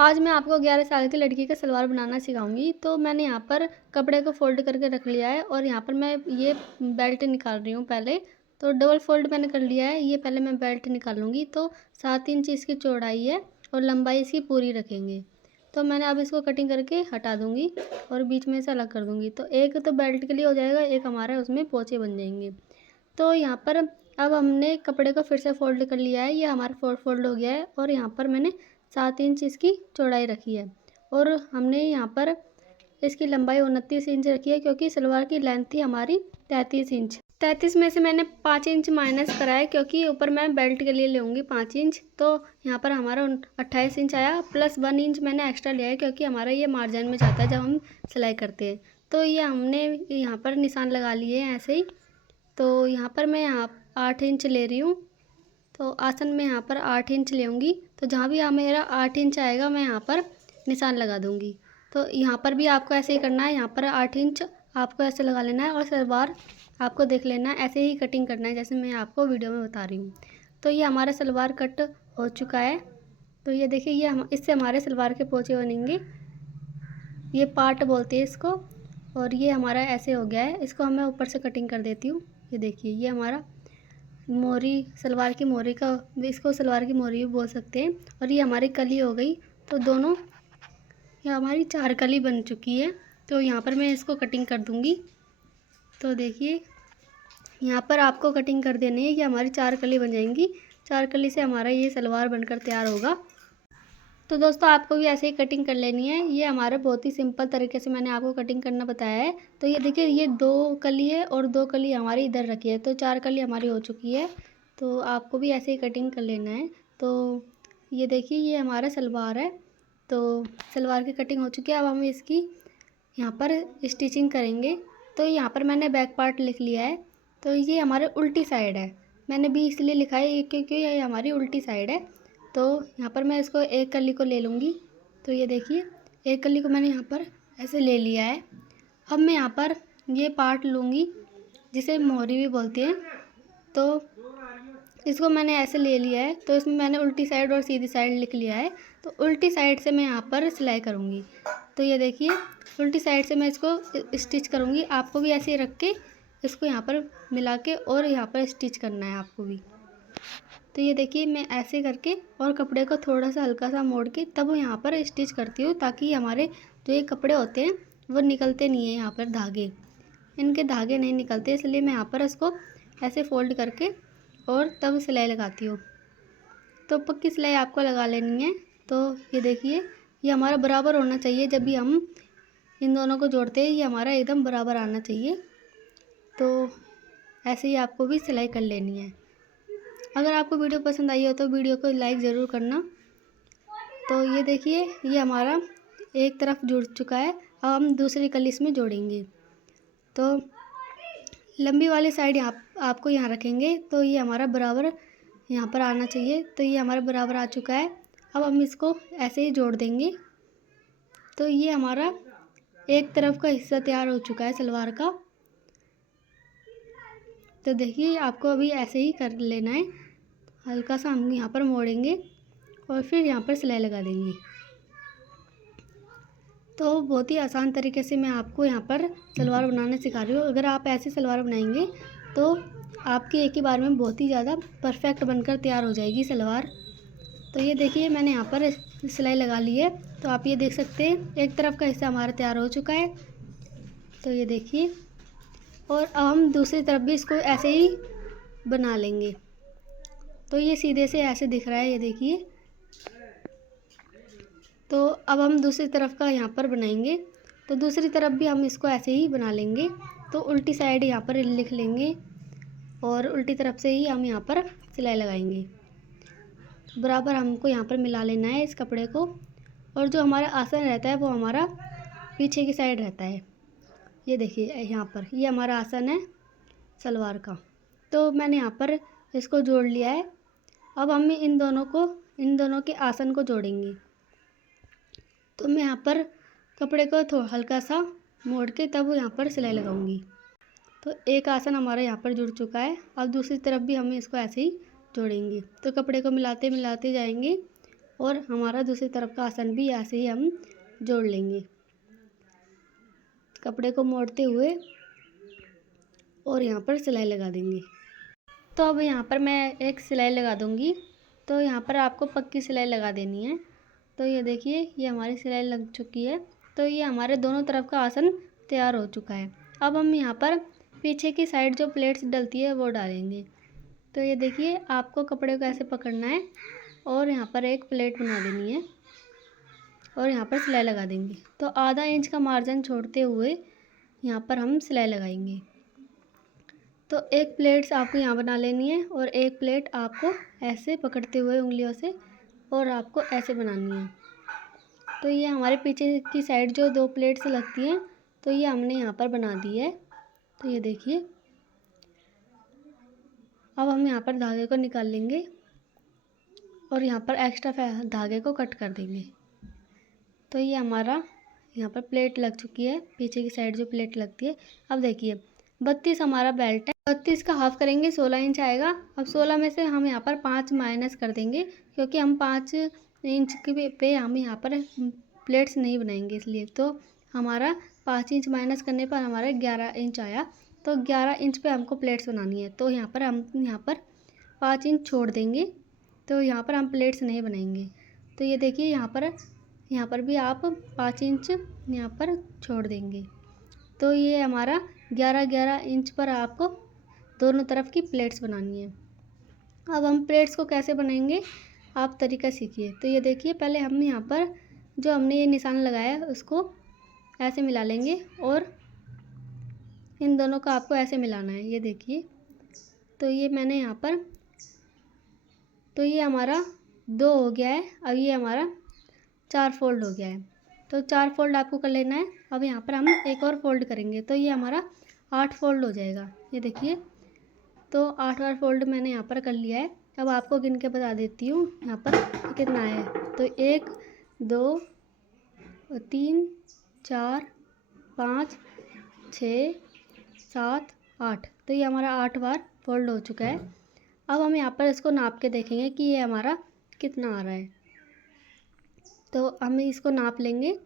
आज मैं आपको 11 साल की लड़की का सलवार बनाना सिखाऊंगी। तो मैंने यहाँ पर कपड़े को फ़ोल्ड करके रख लिया है और यहाँ पर मैं ये बेल्ट निकाल रही हूँ पहले। तो डबल फ़ोल्ड मैंने कर लिया है। ये पहले मैं बेल्ट निकालूंगी। तो 7 इंच इसकी चौड़ाई है और लंबाई इसकी पूरी रखेंगे। तो मैंने अब इसको कटिंग करके हटा दूँगी और बीच में से अलग कर दूँगी। तो एक तो बेल्ट के लिए हो जाएगा, एक हमारा उसमें पोंचे बन जाएंगे। तो यहाँ पर अब हमने कपड़े को फिर से फ़ोल्ड कर लिया है। ये हमारा फ़ोल्ड हो गया है और यहाँ पर मैंने 7 इंच इसकी चौड़ाई रखी है और हमने यहाँ पर इसकी लंबाई 29 इंच रखी है, क्योंकि सलवार की लेंथ थी हमारी 33 इंच। 33 में से मैंने 5 इंच माइनस करा है, क्योंकि ऊपर मैं बेल्ट के लिए लूँगी 5 इंच। तो यहाँ पर हमारा 28 इंच आया, प्लस 1 इंच मैंने एक्स्ट्रा लिया है, क्योंकि हमारा ये मार्जिन में जाता है जब हम सिलाई करते हैं। तो ये हमने यहाँ पर निशान लगा लिए हैं ऐसे ही। तो यहाँ पर मैं 8 इंच ले रही हूँ। तो आसन में यहाँ पर 8 इंच लेंगी। तो जहाँ भी मेरा 8 इंच आएगा मैं यहाँ पर निशान लगा दूँगी। तो यहाँ पर भी आपको ऐसे ही करना है। यहाँ पर 8 इंच आपको ऐसे लगा लेना है और सलवार आपको देख लेना है, ऐसे ही कटिंग करना है जैसे मैं आपको वीडियो में बता रही हूँ। तो ये हमारा सलवार कट हो चुका है। तो ये देखिए, ये इससे हमारे सलवार के पोंचे बनेंगे। ये पार्ट बोलते हैं इसको। और ये हमारा ऐसे हो गया है। इसको मैं ऊपर से कटिंग कर देती हूँ। ये देखिए, ये हमारा मोरी, सलवार की मोरी का, इसको सलवार की मोरी भी बोल सकते हैं। और ये हमारी कली हो गई। तो दोनों, ये हमारी 4 कली बन चुकी है। तो यहाँ पर मैं इसको कटिंग कर दूँगी। तो देखिए, यहाँ पर आपको कटिंग कर देनी है। ये हमारी 4 कली बन जाएंगी। 4 कली से हमारा ये सलवार बनकर तैयार होगा। तो दोस्तों, आपको भी ऐसे ही कटिंग कर लेनी है। ये हमारे बहुत ही सिंपल तरीके से मैंने आपको कटिंग करना बताया है। तो ये देखिए, ये 2 कली है और 2 कली हमारी इधर रखी है। तो 4 कली हमारी हो चुकी है। तो आपको भी ऐसे ही कटिंग कर लेना है। तो ये देखिए, ये हमारा सलवार है। तो सलवार की कटिंग हो चुकी है। अब हम इसकी यहाँ पर स्टिचिंग करेंगे। तो यहाँ पर मैंने बैक पार्ट लिख लिया है। तो ये हमारे उल्टी साइड है। मैंने भी इसलिए लिखा है क्योंकि ये हमारी उल्टी साइड है। तो यहाँ पर मैं इसको एक कली को ले लूँगी। तो ये देखिए, एक कली को मैंने यहाँ पर ऐसे ले लिया है। अब मैं यहाँ पर ये पार्ट लूँगी, जिसे मोहरी भी बोलते हैं। तो इसको मैंने ऐसे ले लिया है। तो इसमें मैंने उल्टी साइड और सीधी साइड लिख लिया है। तो उल्टी साइड से मैं यहाँ पर सिलाई करूँगी। तो ये देखिए, उल्टी साइड से मैं इसको स्टिच करूँगी। आपको भी ऐसे ही रख के इसको यहाँ पर मिला के और यहाँ पर स्टिच करना है आपको भी। तो ये देखिए, मैं ऐसे करके और कपड़े को थोड़ा सा हल्का सा मोड़ के तब यहाँ पर स्टिच करती हूँ, ताकि हमारे जो ये कपड़े होते हैं वो निकलते नहीं है। यहाँ पर धागे, इनके धागे नहीं निकलते, इसलिए मैं यहाँ पर इसको ऐसे फोल्ड करके और तब सिलाई लगाती हूँ। तो पक्की सिलाई आपको लगा लेनी है। तो ये देखिए, ये हमारा बराबर होना चाहिए। जब भी हम इन दोनों को जोड़ते हैं, ये हमारा एकदम बराबर आना चाहिए। तो ऐसे ही आपको भी सिलाई कर लेनी है। अगर आपको वीडियो पसंद आई हो तो वीडियो को लाइक ज़रूर करना। तो ये देखिए, ये हमारा एक तरफ जुड़ चुका है। अब हम दूसरी कली इसमें जोड़ेंगे। तो लंबी वाली साइड आपको यहाँ रखेंगे। तो ये हमारा बराबर यहाँ पर आना चाहिए। तो ये हमारा बराबर आ चुका है। अब हम इसको ऐसे ही जोड़ देंगे। तो ये हमारा एक तरफ का हिस्सा तैयार हो चुका है सलवार का। तो देखिए, आपको अभी ऐसे ही कर लेना है। हल्का सा हम यहाँ पर मोड़ेंगे और फिर यहाँ पर सिलाई लगा देंगे। तो बहुत ही आसान तरीके से मैं आपको यहाँ पर सलवार बनाना सिखा रही हूँ। अगर आप ऐसे सलवार बनाएंगे तो आपकी एक ही बार में बहुत ही ज़्यादा परफेक्ट बनकर तैयार हो जाएगी सलवार। तो ये देखिए, मैंने यहाँ पर सिलाई लगा ली है। तो आप ये देख सकते हैं, एक तरफ का हिस्सा हमारा तैयार हो चुका है। तो ये देखिए, और अब हम दूसरी तरफ भी इसको ऐसे ही बना लेंगे। तो ये सीधे से ऐसे दिख रहा है, ये देखिए। तो अब हम दूसरी तरफ का यहाँ पर बनाएंगे। तो दूसरी तरफ भी हम इसको ऐसे ही बना लेंगे। तो उल्टी साइड यहाँ पर लिख लेंगे और उल्टी तरफ से ही हम यहाँ पर सिलाई लगाएंगे। बराबर हमको यहाँ पर मिला लेना है इस कपड़े को। और जो हमारा आसन रहता है वो हमारा पीछे की साइड रहता है। ये देखिए, यहाँ पर ये हमारा आसन है सलवार का। तो मैंने यहाँ पर इसको जोड़ लिया है। अब हम इन दोनों के आसन को जोड़ेंगे। तो मैं यहाँ पर कपड़े को थोड़ा हल्का सा मोड़ के तब यहाँ पर सिलाई लगाऊंगी। तो एक आसन हमारा यहाँ पर जुड़ चुका है। अब दूसरी तरफ भी हम इसको ऐसे ही जोड़ेंगे। तो कपड़े को मिलाते मिलाते जाएंगे और हमारा दूसरी तरफ का आसन भी ऐसे ही हम जोड़ लेंगे, कपड़े को मोड़ते हुए और यहाँ पर सिलाई लगा देंगे। तो अब यहाँ पर मैं एक सिलाई लगा दूँगी। तो यहाँ पर आपको पक्की सिलाई लगा देनी है। तो ये देखिए, ये हमारी सिलाई लग चुकी है। तो ये हमारे दोनों तरफ का आसन तैयार हो चुका है। अब हम यहाँ पर पीछे की साइड जो प्लेट्स डलती है वो डालेंगे। तो ये देखिए, आपको कपड़े को ऐसे पकड़ना है और यहाँ पर एक प्लेट बना देनी है और यहाँ पर सिलाई लगा देंगे। तो आधा इंच का मार्जिन छोड़ते हुए यहाँ पर हम सिलाई लगाएंगे। तो एक प्लेट्स आपको यहाँ बना लेनी है और एक प्लेट आपको ऐसे पकड़ते हुए उंगलियों से और आपको ऐसे बनानी है। तो ये हमारे पीछे की साइड जो 2 प्लेट्स लगती हैं, तो ये हमने यहाँ पर बना दी है। तो ये देखिए, अब हम यहाँ पर धागे को निकाल लेंगे और यहाँ पर एक्स्ट्रा धागे को कट कर देंगे। तो ये हमारा यहाँ पर प्लेट लग चुकी है, पीछे की साइड जो प्लेट लगती है। अब देखिए, 32 हमारा बेल्ट है, 32 का हाफ करेंगे 16 इंच आएगा। अब 16 में से हम यहाँ पर 5 माइनस कर देंगे, क्योंकि हम 5 इंच के पे हम यहाँ पर प्लेट्स नहीं बनाएंगे इसलिए। तो हमारा 5 इंच माइनस करने पर हमारा 11 इंच आया। तो 11 इंच पे हमको प्लेट्स बनानी है। तो यहाँ पर हम 5 इंच छोड़ देंगे। तो यहाँ पर हम प्लेट्स नहीं बनाएंगे। तो ये देखिए, यहाँ पर भी आप 5 इंच यहाँ पर छोड़ देंगे। तो ये हमारा 11 इंच पर आपको दोनों तरफ की प्लेट्स बनानी है। अब हम प्लेट्स को कैसे बनाएंगे, आप तरीका सीखिए। तो ये देखिए, पहले हम यहाँ पर जो हमने ये निशान लगाया है उसको ऐसे मिला लेंगे और इन दोनों का आपको ऐसे मिलाना है। ये देखिए, तो ये मैंने यहाँ पर, तो ये हमारा 2 हो गया है। अब ये हमारा 4 फोल्ड हो गया है। तो 4 फोल्ड आपको कर लेना है। अब यहाँ पर हम एक और फोल्ड करेंगे, तो ये हमारा 8 फोल्ड हो जाएगा। ये देखिए, तो 8 फोल्ड मैंने यहाँ पर कर लिया है। अब आपको गिन के बता देती हूँ यहाँ पर कितना है। तो 1 2 3 4 5 6 7 8। तो ये हमारा 8 बार फोल्ड हो चुका है। अब हम यहाँ पर इसको नाप के देखेंगे कि ये हमारा कितना आ रहा है। तो हम इसको नाप लेंगे।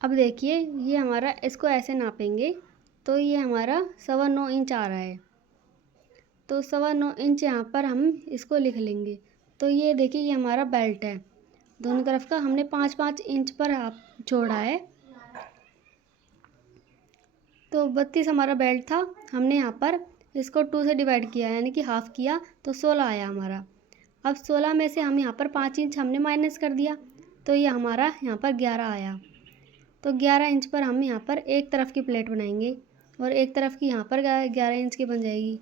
अब देखिए, ये हमारा, इसको ऐसे नापेंगे तो ये हमारा 9.25 इंच आ रहा है। तो 9.25 इंच यहाँ पर हम इसको लिख लेंगे। तो ये देखिए, ये हमारा बेल्ट है, दोनों तरफ का हमने 5-5 इंच पर आप जोड़ा है। तो 32 हमारा बेल्ट था, हमने यहाँ पर इसको 2 से डिवाइड किया यानी कि हाफ़ किया, तो 16 आया हमारा। अब 16 में से हम यहाँ पर 5 इंच हमने माइनस कर दिया, तो ये हमारा यहाँ पर 11 आया। तो 11 इंच पर हम यहाँ पर एक तरफ की प्लेट बनाएंगे और एक तरफ की यहाँ पर 11 इंच की बन जाएगी।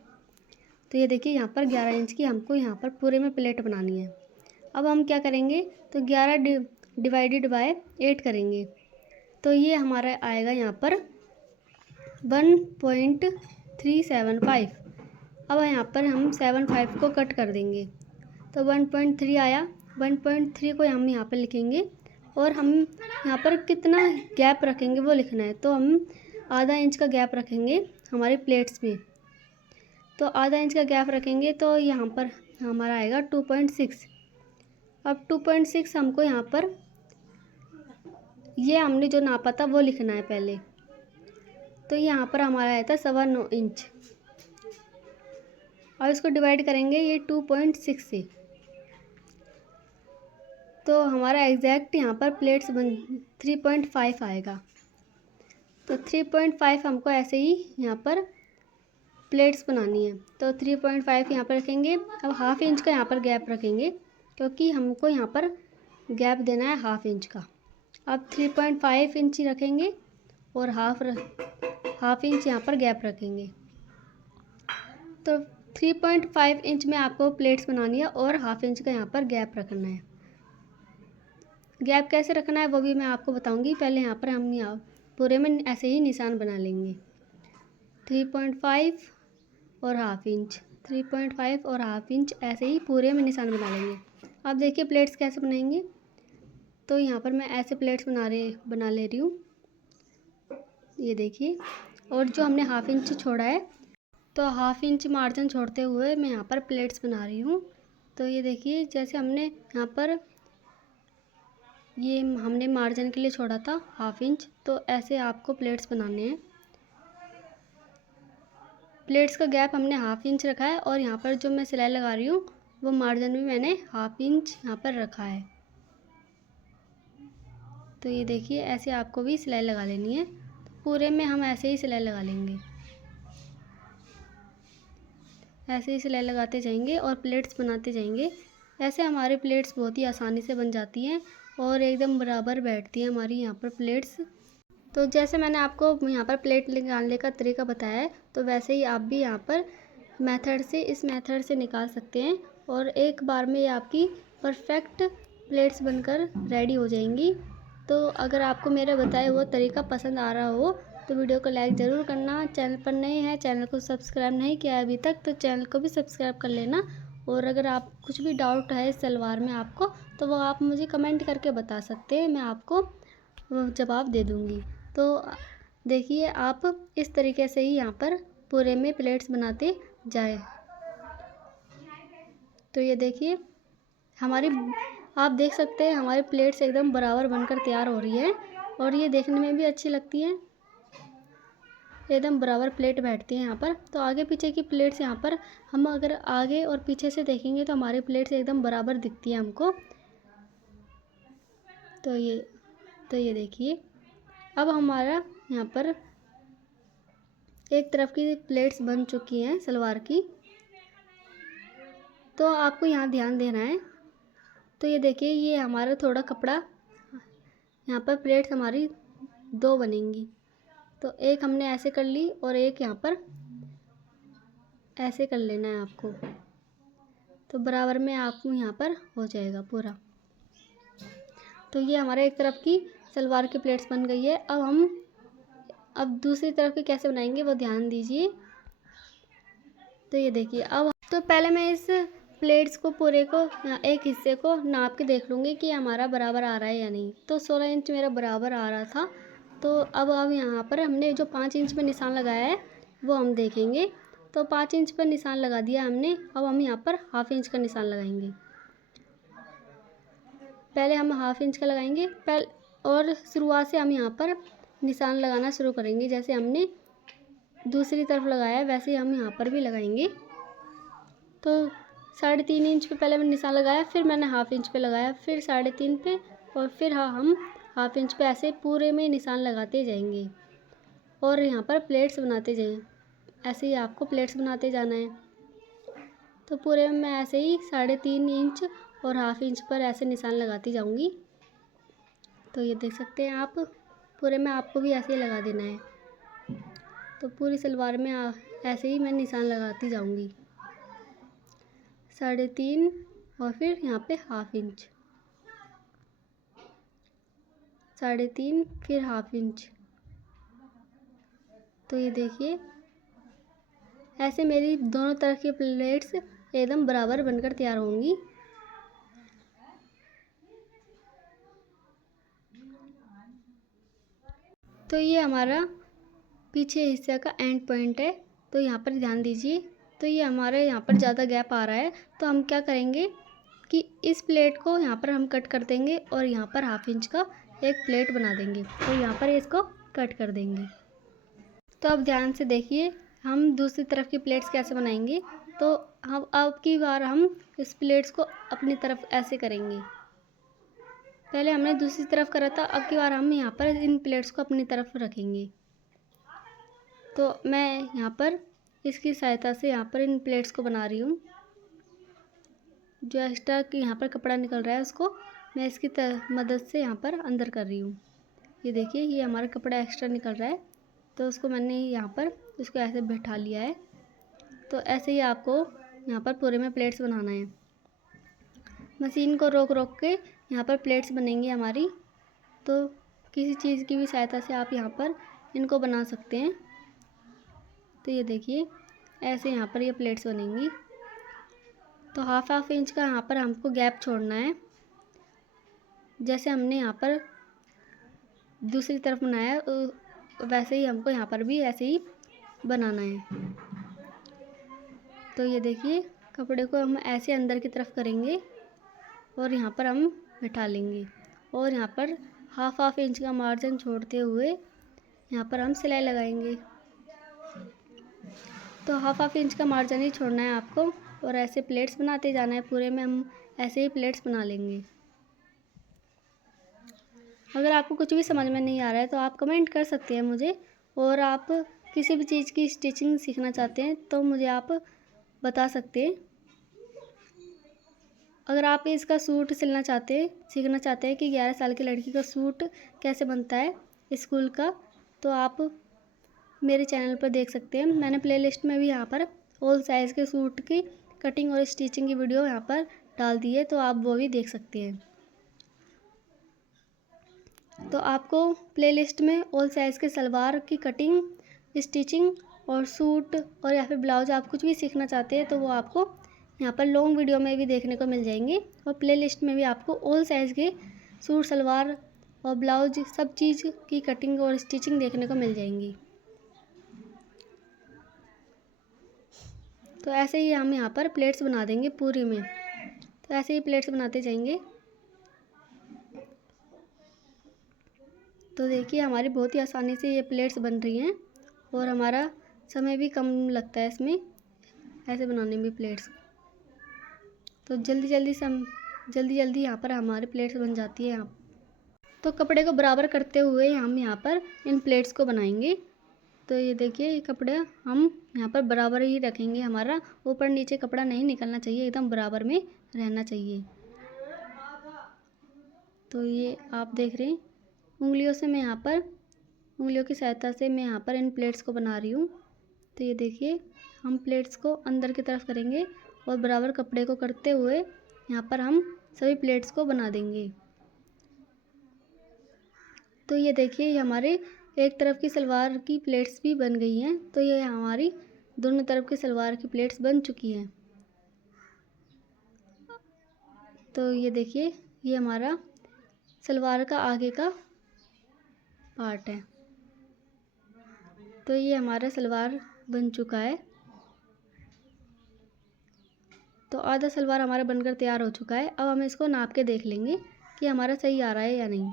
तो ये देखिए, यहाँ पर 11 इंच की हमको यहाँ पर पूरे में प्लेट बनानी है। अब हम क्या करेंगे, तो 11 डिवाइडेड बाय 8 करेंगे। तो ये हमारा आएगा यहाँ पर 1.375। अब यहाँ पर हम 75 को कट कर देंगे, तो 1.3 आया। 1.3 को हम यहाँ पर लिखेंगे और हम यहाँ पर कितना गैप रखेंगे वो लिखना है। तो हम आधा इंच का गैप रखेंगे हमारी प्लेट्स में। तो आधा इंच का गैप रखेंगे तो यहाँ पर हमारा आएगा 2.6। अब 2.6 हमको यहाँ पर, ये हमने जो नापा था वो लिखना है पहले। तो यहाँ पर हमारा आया था 9.25 इंच। और इसको डिवाइड करेंगे ये 2.6 से, तो हमारा एग्जैक्ट यहाँ पर प्लेट्स 3.5 आएगा। तो 3.5 हमको ऐसे ही यहाँ पर प्लेट्स बनानी है। तो 3.5 यहाँ पर रखेंगे। अब हाफ़ इंच का यहाँ पर गैप रखेंगे, क्योंकि हमको यहाँ पर गैप देना है हाफ़ इंच का। अब 3.5 इंच ही रखेंगे और हाफ़ इंच यहाँ पर गैप रखेंगे। तो 3.5 इंच में आपको प्लेट्स बनानी है और हाफ़ इंच का यहाँ पर गैप रखना है। गैप कैसे रखना है वो भी मैं आपको बताऊंगी। पहले यहाँ पर हम यहाँ पूरे में ऐसे ही निशान बना लेंगे, 3.5 और हाफ़ इंच, 3.5 और हाफ़ इंच, ऐसे ही पूरे में निशान बना लेंगे। अब देखिए प्लेट्स कैसे बनाएंगे। तो यहाँ पर मैं ऐसे प्लेट्स बना ले रही हूँ, ये देखिए। और जो हमने हाफ़ इंच छोड़ा है, तो हाफ़ इंच मार्जिन छोड़ते हुए मैं यहाँ पर प्लेट्स बना रही हूँ। तो ये देखिए, जैसे हमने यहाँ पर ये हमने मार्जिन के लिए छोड़ा था 1/2 इंच। तो ऐसे आपको प्लेट्स बनाने हैं। प्लेट्स का गैप हमने 1/2 इंच रखा है और यहाँ पर जो मैं सिलाई लगा रही हूँ वो मार्जिन भी मैंने 1/2 इंच यहाँ पर रखा है। तो ये देखिए ऐसे आपको भी सिलाई लगा लेनी है। पूरे में हम ऐसे ही सिलाई लगा लेंगे, ऐसे ही सिलाई लगाते जाएंगे और प्लेट्स बनाते जाएंगे। ऐसे हमारे प्लेट्स बहुत ही आसानी से बन जाती हैं और एकदम बराबर बैठती हैं हमारी यहाँ पर प्लेट्स। तो जैसे मैंने आपको यहाँ पर प्लेट निकालने का तरीका बताया है, तो वैसे ही आप भी यहाँ पर इस मेथड से निकाल सकते हैं और एक बार में आपकी परफेक्ट प्लेट्स बनकर रेडी हो जाएंगी। तो अगर आपको मेरा बताया हुआ तरीका पसंद आ रहा हो तो वीडियो को लाइक ज़रूर करना। चैनल पर नए हैं, चैनल को सब्सक्राइब नहीं किया अभी तक, तो चैनल को भी सब्सक्राइब कर लेना। और अगर आप कुछ भी डाउट है इस सलवार में आपको, तो वो आप मुझे कमेंट करके बता सकते हैं, मैं आपको जवाब दे दूँगी। तो देखिए आप इस तरीके से ही यहाँ पर पूरे में प्लेट्स बनाते जाएं। तो ये देखिए हमारी, आप देख सकते हैं हमारी प्लेट्स एकदम बराबर बनकर तैयार हो रही है और ये देखने में भी अच्छी लगती है, एकदम बराबर प्लेट बैठती है यहाँ पर। तो आगे पीछे की प्लेट्स यहाँ पर हम अगर आगे और पीछे से देखेंगे तो हमारी प्लेट्स एकदम बराबर दिखती है हमको। तो ये देखिए अब हमारा यहाँ पर एक तरफ की प्लेट्स बन चुकी हैं सलवार की। तो आपको यहाँ ध्यान देना है। तो ये देखिए ये हमारा थोड़ा कपड़ा, यहाँ पर प्लेट्स हमारी 2 बनेंगी। तो एक हमने ऐसे कर ली और एक यहाँ पर ऐसे कर लेना है आपको। तो बराबर में आपको यहाँ पर हो जाएगा पूरा। तो ये हमारे एक तरफ की सलवार की प्लेट्स बन गई है। अब दूसरी तरफ की कैसे बनाएंगे वो ध्यान दीजिए। तो ये देखिए अब तो पहले मैं इस प्लेट्स को पूरे को एक हिस्से को नाप के देख लूँगी कि हमारा बराबर आ रहा है या नहीं। तो 16 इंच मेरा बराबर आ रहा था। तो अब यहाँ पर हमने जो 5 इंच पे निशान लगाया है वो हम देखेंगे। तो 5 इंच पर निशान लगा दिया हमने। अब हम यहाँ पर 1/2 इंच का निशान लगाएंगे। पहले हम 1/2 इंच का लगाएंगे और शुरुआत से हम यहाँ पर निशान लगाना शुरू करेंगे। जैसे हमने दूसरी तरफ लगाया है वैसे ही हम यहाँ पर भी लगाएंगे। तो 3.5 इंच पे पहले मैंने निशान लगाया, फिर मैंने 1/2 इंच पे लगाया, फिर 3.5 पे और फिर हम 1/2 इंच पे ऐसे पूरे में निशान लगाते जाएंगे और यहाँ पर प्लेट्स बनाते जाएं। ऐसे ही आपको प्लेट्स बनाते जाना है। तो पूरे में मैं ऐसे ही 3.5 इंच और 1/2 इंच पर ऐसे निशान लगाती जाऊंगी। तो ये देख सकते हैं आप, पूरे में आपको भी ऐसे ही लगा देना है। तो पूरी सलवार में ऐसे ही मैं निशान लगाती जाऊंगी, 3.5 और फिर यहाँ पे 1/2 इंच, 3.5 फिर 1/2 इंच। तो ये देखिए ऐसे मेरी दोनों तरफ की प्लेट्स एकदम बराबर बनकर तैयार होंगी। तो ये हमारा पीछे हिस्से का एंड पॉइंट है। तो यहाँ पर ध्यान दीजिए। तो ये हमारे यहाँ पर ज़्यादा गैप आ रहा है, तो हम क्या करेंगे कि इस प्लेट को यहाँ पर हम कट कर देंगे और यहाँ पर 1/2 इंच का एक प्लेट बना देंगे। तो यहाँ पर इसको कट कर देंगे। तो अब ध्यान से देखिए हम दूसरी तरफ की प्लेट्स कैसे बनाएंगे। तो हम अब की बार हम इस प्लेट्स को अपनी तरफ ऐसे करेंगे। पहले हमने दूसरी तरफ करा था, अब की बार हम यहाँ पर इन प्लेट्स को अपनी तरफ रखेंगे। तो मैं यहाँ पर इसकी सहायता से यहाँ पर इन प्लेट्स को बना रही हूँ। जो एक्स्ट्रा कि यहाँ पर कपड़ा निकल रहा है उसको मैं इसकी मदद से यहाँ पर अंदर कर रही हूँ। ये देखिए ये हमारा कपड़ा एक्स्ट्रा निकल रहा है, तो उसको मैंने यहाँ पर इसको ऐसे बैठा लिया है। तो ऐसे ही आपको यहाँ पर पूरे में प्लेट्स बनाना है। मशीन को रोक रोक के यहाँ पर प्लेट्स बनेंगी हमारी। तो किसी चीज़ की भी सहायता से आप यहाँ पर इनको बना सकते हैं। तो ये देखिए ऐसे यहाँ पर ये प्लेट्स बनेंगी। तो 1/2 इंच का यहाँ पर हमको गैप छोड़ना है। जैसे हमने यहाँ पर दूसरी तरफ बनाया वैसे ही हमको यहाँ पर भी ऐसे ही बनाना है। तो ये देखिए कपड़े को हम ऐसे अंदर की तरफ करेंगे और यहाँ पर हम बिठा लेंगे और यहाँ पर हाफ इंच का मार्जिन छोड़ते हुए यहाँ पर हम सिलाई लगाएंगे। तो हाफ इंच का मार्जिन ही छोड़ना है आपको और ऐसे प्लेट्स बनाते जाना है। पूरे में हम ऐसे ही प्लेट्स बना लेंगे। अगर आपको कुछ भी समझ में नहीं आ रहा है तो आप कमेंट कर सकते हैं मुझे, और आप किसी भी चीज़ की स्टिचिंग सीखना चाहते हैं तो मुझे आप बता सकते हैं। अगर आप इसका सूट सीखना चाहते हैं कि 11 साल की लड़की का सूट कैसे बनता है स्कूल का, तो आप मेरे चैनल पर देख सकते हैं। मैंने प्लेलिस्ट में भी यहाँ पर ऑल साइज़ के सूट की कटिंग और स्टिचिंग की वीडियो यहाँ पर डाल दी है, तो आप वो भी देख सकते हैं। तो आपको प्लेलिस्ट में ऑल साइज़ के सलवार की कटिंग, स्टिचिंग और सूट और या फिर ब्लाउज आप कुछ भी सीखना चाहते हैं तो वो आपको यहाँ पर लॉन्ग वीडियो में भी देखने को मिल जाएंगे। और प्लेलिस्ट में भी आपको ऑल साइज़ के सूट, सलवार और ब्लाउज सब चीज़ की कटिंग और स्टिचिंग देखने को मिल जाएंगी। तो ऐसे ही हम यहाँ पर प्लेट्स बना देंगे पूरी में। तो ऐसे ही प्लेट्स बनाते जाएंगे। तो देखिए हमारी बहुत ही आसानी से ये प्लेट्स बन रही हैं और हमारा समय भी कम लगता है इसमें ऐसे बनाने में प्लेट्स। तो जल्दी यहाँ पर हमारी प्लेट्स बन जाती है यहाँ। तो कपड़े को बराबर करते हुए हम यहाँ पर इन प्लेट्स को बनाएंगे। तो ये देखिए ये कपड़े हम यहाँ पर बराबर ही रखेंगे। हमारा ऊपर नीचे कपड़ा नहीं निकलना चाहिए, एकदम बराबर में रहना चाहिए। तो ये आप देख रहे हैं उंगलियों की सहायता से मैं यहाँ पर इन प्लेट्स को बना रही हूँ। तो ये देखिए हम प्लेट्स को अंदर की तरफ करेंगे और बराबर कपड़े को करते हुए यहाँ पर हम सभी प्लेट्स को बना देंगे। तो ये देखिए ये हमारे एक तरफ की सलवार की प्लेट्स भी बन गई हैं। तो ये हमारी दोनों तरफ की सलवार की प्लेट्स बन चुकी हैं। तो ये देखिए ये हमारा सलवार का आगे का पार्ट है। तो ये हमारा सलवार बन चुका है। तो आधा सलवार हमारा बनकर तैयार हो चुका है। अब हम इसको नाप के देख लेंगे कि हमारा सही आ रहा है या नहीं।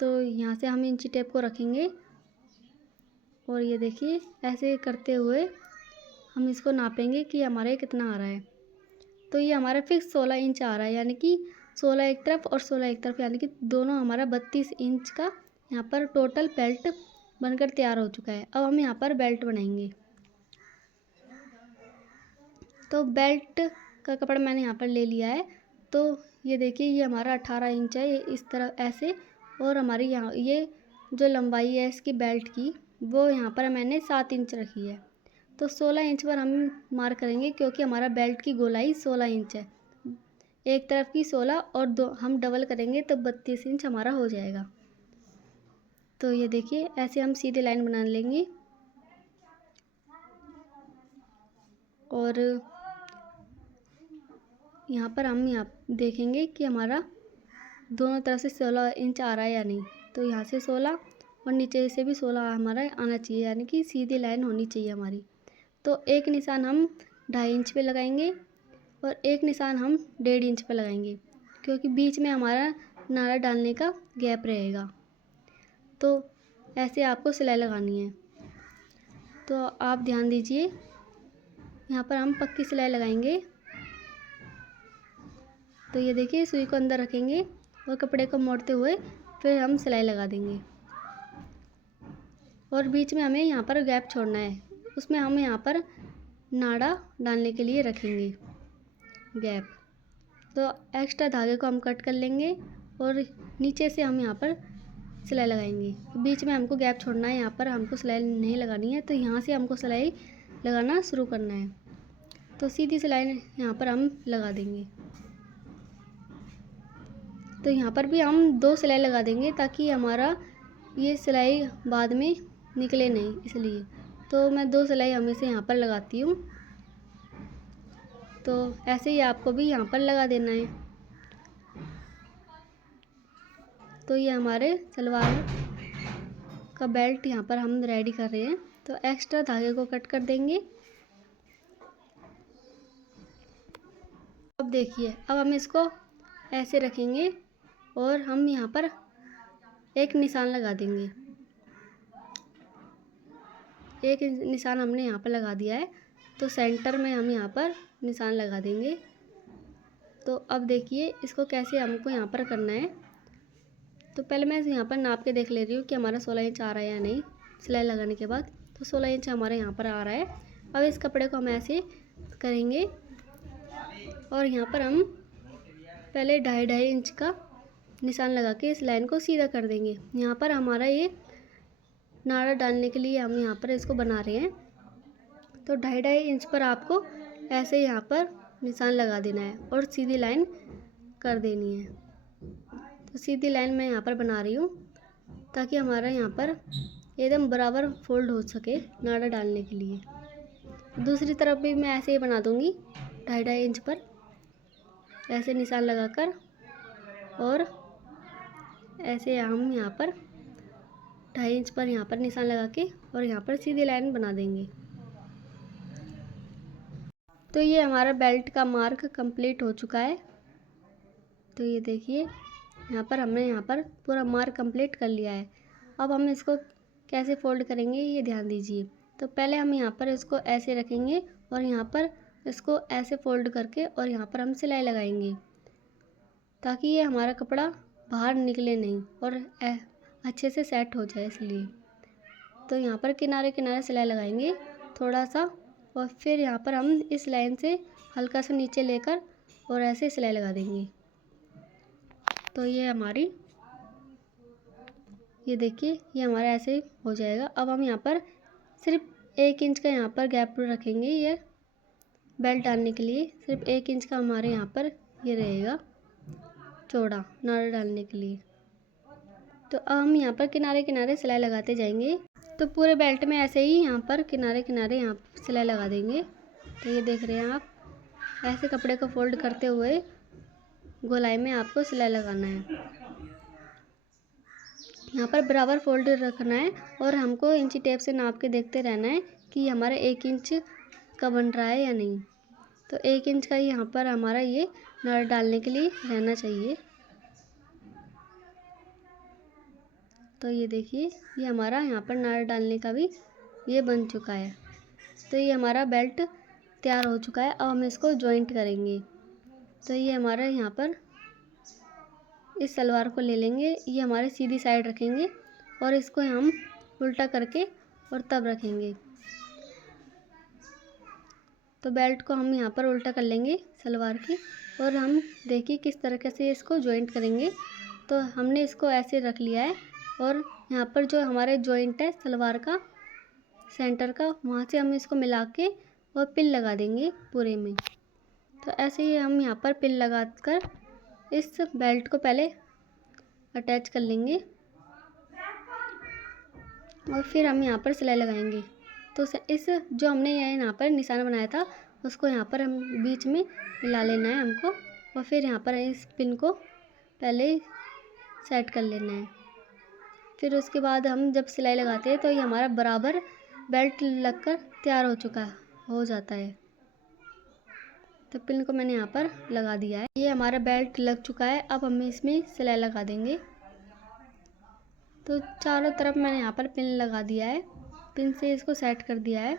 तो यहाँ से हम इंची टेप को रखेंगे और ये देखिए ऐसे करते हुए हम इसको नापेंगे कि हमारे कितना आ रहा है। तो ये हमारा फिक्स 16 इंच आ रहा है, यानी कि 16 एक तरफ और 16 एक तरफ, यानी कि दोनों हमारा 32 इंच का यहाँ पर टोटल बेल्ट बनकर तैयार हो चुका है। अब हम यहाँ पर बेल्ट बनाएंगे। तो बेल्ट का कपड़ा मैंने यहाँ पर ले लिया है। तो ये देखिए ये हमारा 18 इंच है, ये इस तरह ऐसे, और हमारी यहाँ ये जो लंबाई है इसकी बेल्ट की वो यहाँ पर मैंने 7 इंच रखी है। तो 16 इंच पर हम मार्क करेंगे क्योंकि हमारा बेल्ट की गोलाई 16 इंच है। एक तरफ की 16 और दो हम डबल करेंगे तो 32 इंच हमारा हो जाएगा। तो ये देखिए ऐसे हम सीधी लाइन बना लेंगे और यहाँ पर हम देखेंगे कि हमारा दोनों तरफ से 16 इंच आ रहा है या नहीं। तो यहाँ से 16 और नीचे से भी 16 हमारा आना चाहिए, यानी कि सीधी लाइन होनी चाहिए हमारी। तो एक निशान हम 2.5 इंच पे लगाएंगे और एक निशान हम 1.5 इंच पे लगाएंगे क्योंकि बीच में हमारा नाड़ा डालने का गैप रहेगा। तो ऐसे आपको सिलाई लगानी है। तो आप ध्यान दीजिए यहाँ पर हम पक्की सिलाई लगाएंगे। तो ये देखिए सुई को अंदर रखेंगे और कपड़े को मोड़ते हुए फिर हम सिलाई लगा देंगे और बीच में हमें यहाँ पर गैप छोड़ना है, उसमें हम यहाँ पर नाड़ा डालने के लिए रखेंगे गैप। तो एक्स्ट्रा धागे को हम कट कर लेंगे और नीचे से हम यहाँ पर सिलाई लगाएंगे। बीच में हमको गैप छोड़ना है, यहाँ पर हमको सिलाई नहीं लगानी है। तो यहाँ से हमको सिलाई लगाना शुरू करना है। तो सीधी सिलाई यहाँ पर हम लगा देंगे। तो यहाँ पर भी हम 2 सिलाई लगा देंगे ताकि हमारा ये सिलाई बाद में निकले नहीं, इसलिए तो मैं 2 सिलाई हमेशा यहाँ पर लगाती हूँ। तो ऐसे ही आपको भी यहाँ पर लगा देना है। तो ये हमारे सलवार का बेल्ट यहाँ पर हम रेडी कर रहे हैं। तो एक्स्ट्रा धागे को कट कर देंगे। अब देखिए अब हम इसको ऐसे रखेंगे और हम यहाँ पर एक निशान लगा देंगे। एक निशान हमने यहाँ पर लगा दिया है, तो सेंटर में हम यहाँ पर निशान लगा देंगे। तो अब देखिए इसको कैसे हमको यहाँ पर करना है। तो पहले मैं यहाँ पर नाप के देख ले रही हूँ कि हमारा 16 इंच आ रहा है या नहीं। सिलाई लगाने के बाद तो 16 इंच हमारे यहाँ पर आ रहा है। अब इस कपड़े को हम ऐसे करेंगे और यहाँ पर हम पहले 2.5 इंच का निशान लगा के इस लाइन को सीधा कर देंगे। यहाँ पर हमारा ये नाड़ा डालने के लिए हम यहाँ पर इसको बना रहे हैं। तो 2.5 इंच पर आपको ऐसे यहाँ पर निशान लगा देना है और सीधी लाइन कर देनी है। तो सीधी लाइन मैं यहाँ पर बना रही हूँ ताकि हमारा यहाँ पर एकदम बराबर फोल्ड हो सके नाड़ा डालने के लिए। दूसरी तरफ भी मैं ऐसे ही बना दूँगी 2.5 इंच पर ऐसे निशान लगाकर, और ऐसे हम यहाँ पर 2.5 इंच पर यहाँ पर निशान लगा के और यहाँ पर सीधी लाइन बना देंगे। तो ये हमारा बेल्ट का मार्क कंप्लीट हो चुका है। तो ये देखिए यहाँ पर हमने यहाँ पर पूरा मार्क कंप्लीट कर लिया है। अब हम इसको कैसे फोल्ड करेंगे ये ध्यान दीजिए। तो पहले हम यहाँ पर इसको ऐसे रखेंगे और यहाँ पर इसको ऐसे फोल्ड करके और यहाँ पर हम सिलाई लगाएंगे ताकि ये हमारा कपड़ा बाहर निकले नहीं और अच्छे से सेट हो जाए इसलिए। तो यहाँ पर किनारे किनारे सिलाई लगाएंगे थोड़ा सा, और फिर यहाँ पर हम इस लाइन से हल्का सा नीचे लेकर और ऐसे सिलाई लगा देंगे। तो ये देखिए ये हमारा ऐसे हो जाएगा। अब हम यहाँ पर सिर्फ 1 इंच का यहाँ पर गैप रखेंगे, ये बेल्ट डालने के लिए सिर्फ 1 इंच का हमारे यहाँ पर ये रहेगा चौड़ा नाड़ा डालने के लिए। तो अब हम यहाँ पर किनारे किनारे सिलाई लगाते जाएंगे। तो पूरे बेल्ट में ऐसे ही यहाँ पर किनारे किनारे यहाँ सिलाई लगा देंगे। तो ये देख रहे हैं आप, ऐसे कपड़े को फोल्ड करते हुए गोलाई में आपको सिलाई लगाना है। यहाँ पर बराबर फोल्ड रखना है और हमको इंची टेप से नाप के देखते रहना है कि हमारा 1 इंच का बन रहा है या नहीं। तो 1 इंच का ही यहाँ पर हमारा ये नाड़ा डालने के लिए रहना चाहिए। तो ये देखिए ये हमारा यहाँ पर नाड़ा डालने का भी ये बन चुका है। तो ये हमारा बेल्ट तैयार हो चुका है। अब हम इसको जॉइंट करेंगे। तो ये हमारा यहाँ पर इस सलवार को ले लेंगे, ये हमारे सीधी साइड रखेंगे और इसको हम उल्टा करके और तब रखेंगे। तो बेल्ट को हम यहाँ पर उल्टा कर लेंगे सलवार की, और हम देखिए किस तरीके से इसको जॉइंट करेंगे। तो हमने इसको ऐसे रख लिया है और यहाँ पर जो हमारे जॉइंट है सलवार का सेंटर का, वहाँ से हम इसको मिला के और पिन लगा देंगे पूरे में। तो ऐसे ही हम यहाँ पर पिन लगा कर इस बेल्ट को पहले अटैच कर लेंगे और फिर हम यहाँ पर सिलाई लगाएंगे। तो इस जो हमने यहाँ पर निशान बनाया था उसको यहाँ पर हम बीच में मिला लेना है हमको, और फिर यहाँ पर इस पिन को पहले सेट कर लेना है। फिर उसके बाद हम जब सिलाई लगाते हैं तो ये हमारा बराबर बेल्ट लगकर तैयार हो जाता है। तो पिन को मैंने यहाँ पर लगा दिया है। ये हमारा बेल्ट लग चुका है। अब हम इसमें सिलाई लगा देंगे। तो चारों तरफ मैंने यहाँ पर पिन लगा दिया है, पिन से इसको सेट कर दिया है।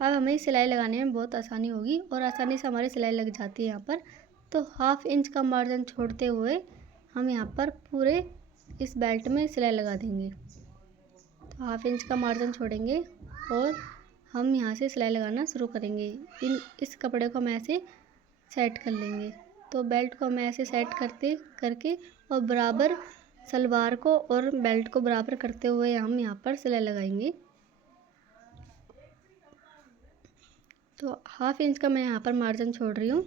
अब हमें सिलाई लगाने में बहुत आसानी होगी और आसानी से हमारी सिलाई लग जाती है यहाँ पर। तो 1/2 इंच का मार्जिन छोड़ते हुए हम यहाँ पर पूरे इस बेल्ट में सिलाई लगा देंगे। तो 1/2 इंच का मार्जिन छोड़ेंगे और हम यहाँ से सिलाई लगाना शुरू करेंगे। इस कपड़े को हम ऐसे सेट कर लेंगे। तो बेल्ट को हम ऐसे सेट करके और बराबर सलवार को और बेल्ट को बराबर करते हुए हम यहाँ पर सिलाई लगाएंगे। तो 1/2 इंच का मैं यहाँ पर मार्जिन छोड़ रही हूँ।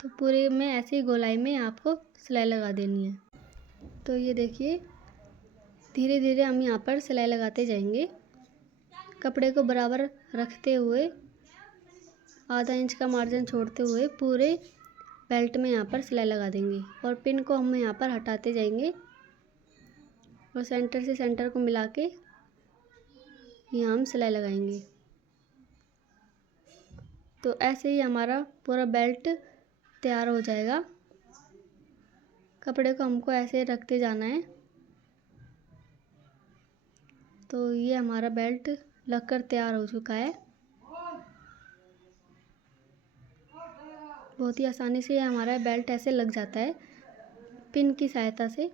तो पूरे में ऐसे ही गोलाई में आपको सिलाई लगा देनी है। तो ये देखिए धीरे धीरे हम यहाँ पर सिलाई लगाते जाएंगे, कपड़े को बराबर रखते हुए 1/2 इंच का मार्जिन छोड़ते हुए पूरे बेल्ट में यहाँ पर सिलाई लगा देंगे। और पिन को हम यहाँ पर हटाते जाएंगे और सेंटर से सेंटर को मिला के यहाँ हम सिलाई लगाएंगे। तो ऐसे ही हमारा पूरा बेल्ट तैयार हो जाएगा। कपड़े को हमको ऐसे रखते जाना है। तो ये हमारा बेल्ट लगकर तैयार हो चुका है। बहुत ही आसानी से हमारा बेल्ट ऐसे लग जाता है पिन की सहायता से।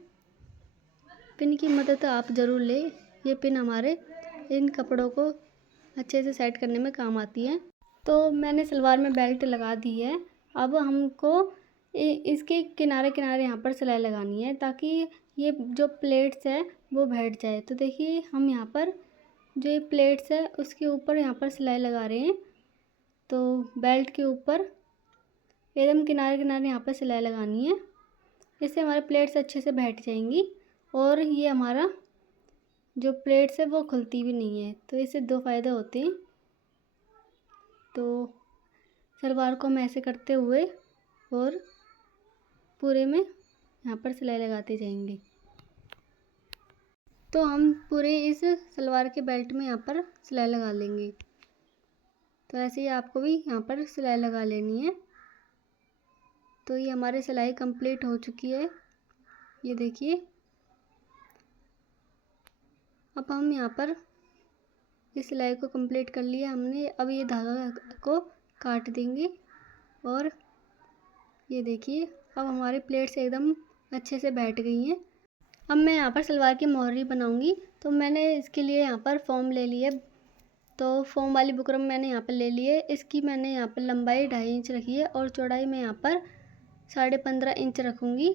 पिन की मदद आप ज़रूर लें। ये पिन हमारे इन कपड़ों को अच्छे से सेट करने में काम आती है। तो मैंने सलवार में बेल्ट लगा दी है। अब हमको इसके किनारे किनारे यहाँ पर सिलाई लगानी है ताकि ये जो प्लेट्स है वो बैठ जाए। तो देखिए हम यहाँ पर जो ये प्लेट्स है उसके ऊपर यहाँ पर सिलाई लगा रहे हैं। तो बेल्ट के ऊपर एकदम किनारे किनारे यहाँ पर सिलाई लगानी है। इससे हमारे प्लेट्स अच्छे से बैठ जाएंगी और ये हमारा जो प्लेट्स है वो खुलती भी नहीं है। तो इससे दो फ़ायदे होते हैं। तो सलवार को हम ऐसे करते हुए और पूरे में यहाँ पर सिलाई लगाते जाएंगे। तो हम पूरे इस सलवार के बेल्ट में यहाँ पर सिलाई लगा लेंगे। तो ऐसे ही आपको भी यहाँ पर सिलाई लगा लेनी है। तो ये हमारी सिलाई कंप्लीट हो चुकी है। ये देखिए अब हम यहाँ पर इस सिलाई को कंप्लीट कर लिया हमने। अब ये धागा को काट देंगे और ये देखिए अब हमारी प्लेट्स एकदम अच्छे से बैठ गई हैं। अब मैं यहाँ पर सलवार की मोहरी बनाऊंगी। तो मैंने इसके लिए यहाँ पर फॉर्म ले ली है। तो फॉर्म वाली बुकरम मैंने यहाँ पर ले ली है। इसकी मैंने यहाँ पर लंबाई 2.5 इंच रखी है और चौड़ाई मैं यहाँ पर 15.5 इंच रखूँगी।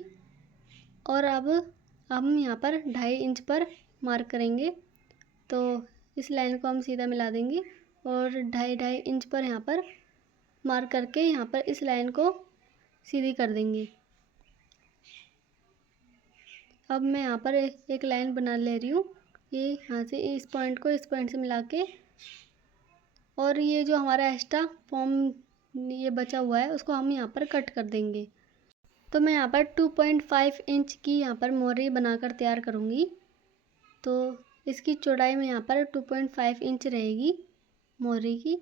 और अब हम यहाँ पर 2.5 इंच पर मार्क करेंगे। तो इस लाइन को हम सीधा मिला देंगे और 2.5 इंच पर यहाँ पर मार्क करके यहाँ पर इस लाइन को सीधी कर देंगे। अब मैं यहाँ पर एक लाइन बना ले रही हूँ। ये यहाँ से इस पॉइंट को इस पॉइंट से मिला के, और ये जो हमारा एक्स्ट्रा फॉर्म ये बचा हुआ है उसको हम यहाँ पर कट कर देंगे। तो मैं यहाँ पर 2.5 इंच की यहाँ पर मोहरी बनाकर तैयार करूँगी। तो इसकी चौड़ाई में यहाँ पर 2.5 इंच रहेगी मोहरी की।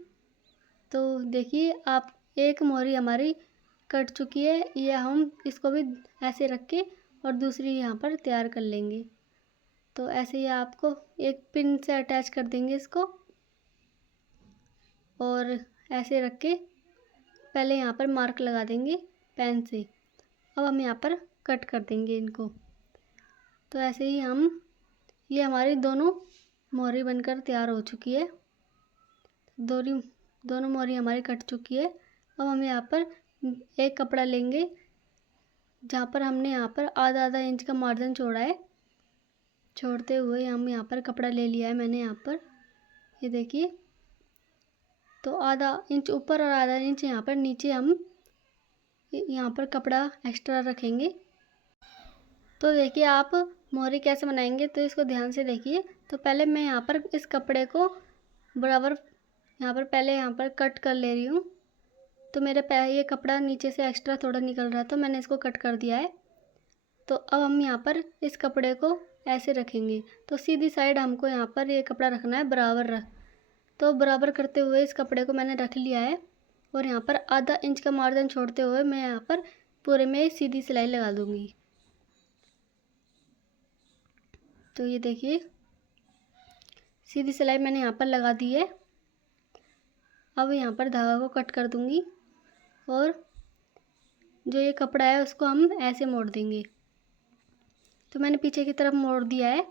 तो देखिए आप एक मोहरी हमारी कट चुकी है। ये हम इसको भी ऐसे रख के और दूसरी यहाँ पर तैयार कर लेंगे। तो ऐसे ही आपको एक पिन से अटैच कर देंगे इसको और ऐसे रख के पहले यहाँ पर मार्क लगा देंगे पेन से। अब हम यहाँ पर कट कर देंगे इनको। तो ऐसे ही हम ये हमारी दोनों मोहरी बनकर तैयार हो चुकी है। दोनों मोहरी हमारी कट चुकी है। अब हम यहाँ पर एक कपड़ा लेंगे जहाँ पर हमने यहाँ पर आधा इंच का मार्जिन छोड़ा है। छोड़ते हुए हम यहाँ पर कपड़ा ले लिया है मैंने यहाँ पर, ये देखिए। तो आधा इंच ऊपर और आधा इंच यहाँ पर नीचे हम यहाँ पर कपड़ा एक्स्ट्रा रखेंगे। तो देखिए आप मोहरी कैसे बनाएंगे तो इसको ध्यान से देखिए। तो पहले मैं यहाँ पर इस कपड़े को बराबर यहाँ पर पहले यहाँ पर कट कर ले रही हूँ। तो मेरे ये कपड़ा नीचे से एक्स्ट्रा थोड़ा निकल रहा तो मैंने इसको कट कर दिया है। तो अब हम यहाँ पर इस कपड़े को ऐसे रखेंगे। तो सीधी साइड हमको यहाँ पर ये कपड़ा रखना है बराबर तो बराबर करते हुए इस कपड़े को मैंने रख लिया है और यहाँ पर आधा इंच का मार्जिन छोड़ते हुए मैं यहाँ पर पूरे में सीधी सिलाई लगा दूँगी। तो ये देखिए सीधी सिलाई मैंने यहाँ पर लगा दी है। अब यहाँ पर धागा को कट कर दूँगी और जो ये कपड़ा है उसको हम ऐसे मोड़ देंगे। तो मैंने पीछे की तरफ मोड़ दिया है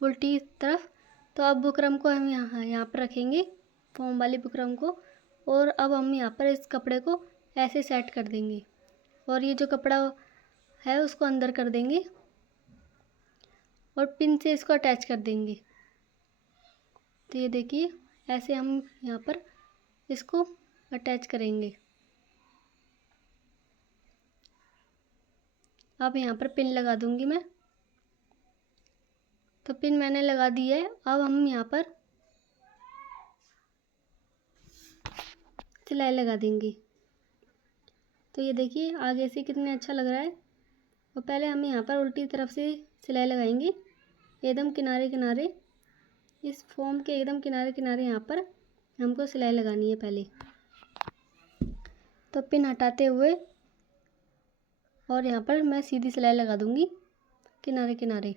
उल्टी तरफ। तो अब बुकरम को हम यहाँ पर रखेंगे, फॉर्म वाली बुकरम को। और अब हम यहाँ पर इस कपड़े को ऐसे सेट कर देंगे और ये जो कपड़ा है उसको अंदर कर देंगे और पिन से इसको अटैच कर देंगे। तो ये देखिए ऐसे हम यहाँ पर इसको अटैच करेंगे। अब यहाँ पर पिन लगा दूँगी मैं। तो पिन मैंने लगा दी है। अब हम यहाँ पर सिलाई लगा देंगे। तो ये देखिए आगे से कितने अच्छा लग रहा है। और पहले हम यहाँ पर उल्टी तरफ से सिलाई लगाएंगे एकदम किनारे किनारे, इस फॉर्म के एकदम किनारे किनारे यहाँ पर हमको सिलाई लगानी है पहले। तो पिन हटाते हुए और यहाँ पर मैं सीधी सिलाई लगा दूँगी किनारे किनारे।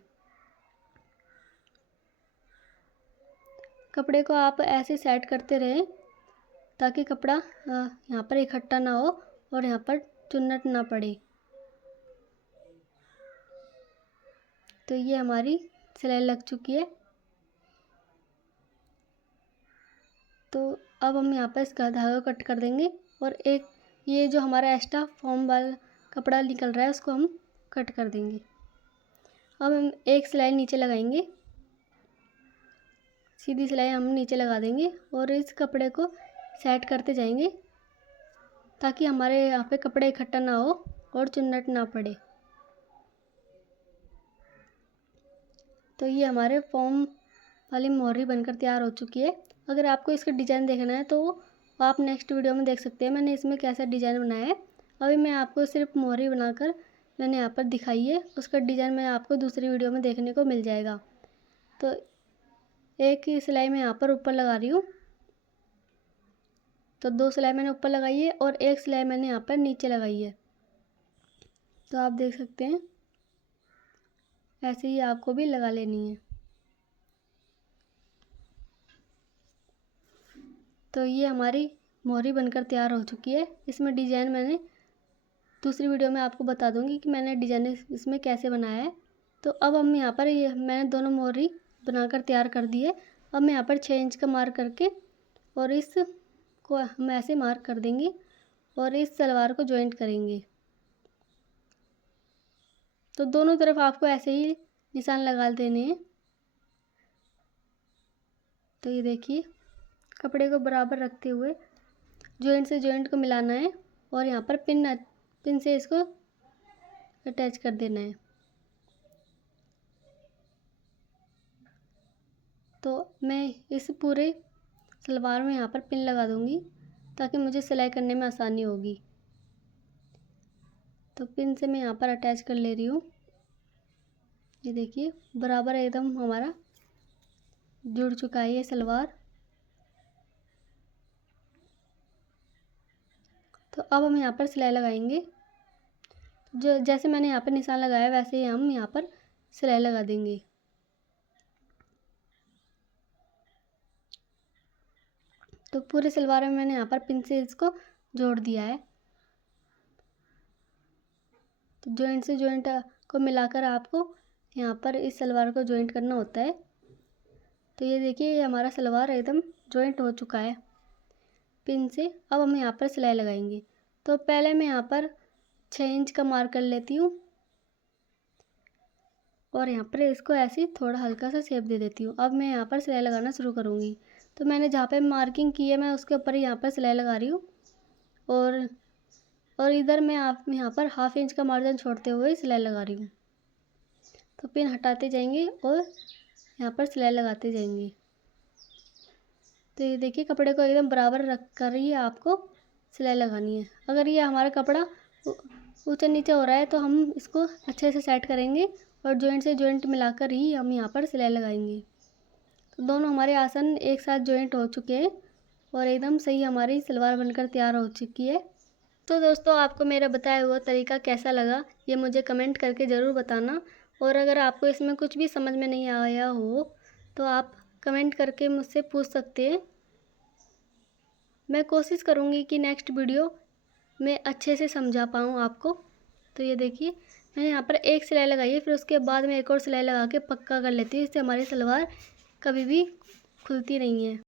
कपड़े को आप ऐसे सेट करते रहें ताकि कपड़ा यहाँ पर इकट्ठा ना हो और यहाँ पर चुन्नट ना पड़े। तो ये हमारी सिलाई लग चुकी है। तो अब हम यहाँ पर इसका धागा कट कर देंगे और एक ये जो हमारा एक्स्ट्रा फॉर्म वाला कपड़ा निकल रहा है उसको हम कट कर देंगे। अब हम एक सिलाई नीचे लगाएंगे, सीधी सिलाई हम नीचे लगा देंगे और इस कपड़े को सेट करते जाएंगे ताकि हमारे यहाँ पे कपड़ा इकट्ठा ना हो और चुन्नट ना पड़े। तो ये हमारे फॉर्म वाली मोहरी बनकर तैयार हो चुकी है। अगर आपको इसका डिज़ाइन देखना है तो आप नेक्स्ट वीडियो में देख सकते हैं मैंने इसमें कैसा डिज़ाइन बनाया है। अभी मैं आपको सिर्फ मोहरी बनाकर मैंने यहाँ पर दिखाई है, उसका डिज़ाइन मैं आपको दूसरी वीडियो में देखने को मिल जाएगा। तो एक ही सिलाई मैं यहाँ पर ऊपर लगा रही हूँ। तो 2 सिलाई मैंने ऊपर लगाई है और एक सिलाई मैंने यहाँ पर नीचे लगाई है। तो आप देख सकते हैं ऐसे ही आपको भी लगा लेनी है। तो ये हमारी मोहरी बनकर तैयार हो चुकी है। इसमें डिज़ाइन मैंने दूसरी वीडियो में आपको बता दूंगी कि मैंने डिज़ाइन इसमें कैसे बनाया है। तो अब हम यहाँ पर ये मैंने दोनों मोहरी बनाकर तैयार कर दी है। अब मैं यहाँ पर 6 इंच का मार्क करके और इसको हम ऐसे मार्क कर देंगे और इस सलवार को जॉइंट करेंगे। तो दोनों तरफ आपको ऐसे ही निशान लगा देने हैं। तो ये देखिए कपड़े को बराबर रखते हुए जॉइंट से जॉइंट को मिलाना है और यहाँ पर पिन से इसको अटैच कर देना है। तो मैं इस पूरे सलवार में यहाँ पर पिन लगा दूँगी ताकि मुझे सिलाई करने में आसानी होगी। तो पिन से मैं यहाँ पर अटैच कर ले रही हूँ। ये देखिए बराबर एकदम हमारा जुड़ चुका है ये सलवार। तो अब हम यहाँ पर सिलाई लगाएंगे। जो जैसे मैंने यहाँ पर निशान लगाया वैसे ही हम यहाँ पर सिलाई लगा देंगे। तो पूरे सलवार में मैंने यहाँ पर पिन से इसको जोड़ दिया है। तो जॉइंट से जॉइंट को मिलाकर आपको यहाँ पर इस सलवार को जॉइंट करना होता है। तो ये देखिए ये हमारा सलवार एकदम जॉइंट हो चुका है पिन से। अब हम यहाँ पर सिलाई लगाएंगे। तो पहले मैं यहाँ पर 6 इंच का मार्क कर लेती हूँ और यहाँ पर इसको ऐसे थोड़ा हल्का सा शेप दे देती हूँ। अब मैं यहाँ पर सिलाई लगाना शुरू करूँगी। तो मैंने जहाँ पे मार्किंग की है मैं उसके ऊपर यहाँ पर सिलाई लगा रही हूँ और इधर मैं आप यहाँ पर 1/2 इंच का मार्जिन छोड़ते हुए सिलाई लगा रही हूँ। तो पिन हटाते जाएंगे और यहाँ पर सिलाई लगाते जाएंगे। तो ये देखिए कपड़े को एकदम बराबर रख कर ही आपको सिलाई लगानी है। अगर ये हमारा कपड़ा ऊंचा नीचे हो रहा है तो हम इसको अच्छे से सेट करेंगे और जॉइंट से जॉइंट मिलाकर ही हम यहाँ पर सिलाई लगाएंगे। तो दोनों हमारे आसन एक साथ जॉइंट हो चुके हैं और एकदम सही हमारी सलवार बनकर तैयार हो चुकी है। तो दोस्तों आपको मेरा बताया हुआ तरीका कैसा लगा ये मुझे कमेंट करके ज़रूर बताना। और अगर आपको इसमें कुछ भी समझ में नहीं आया हो तो आप कमेंट करके मुझसे पूछ सकते हैं। मैं कोशिश करूँगी कि नेक्स्ट वीडियो में अच्छे से समझा पाऊँ आपको। तो ये देखिए मैंने यहाँ पर एक सिलाई लगाई है, फिर उसके बाद मैं एक और सिलाई लगा के पक्का कर लेती हूँ। इससे हमारी सलवार कभी भी खुलती नहीं है।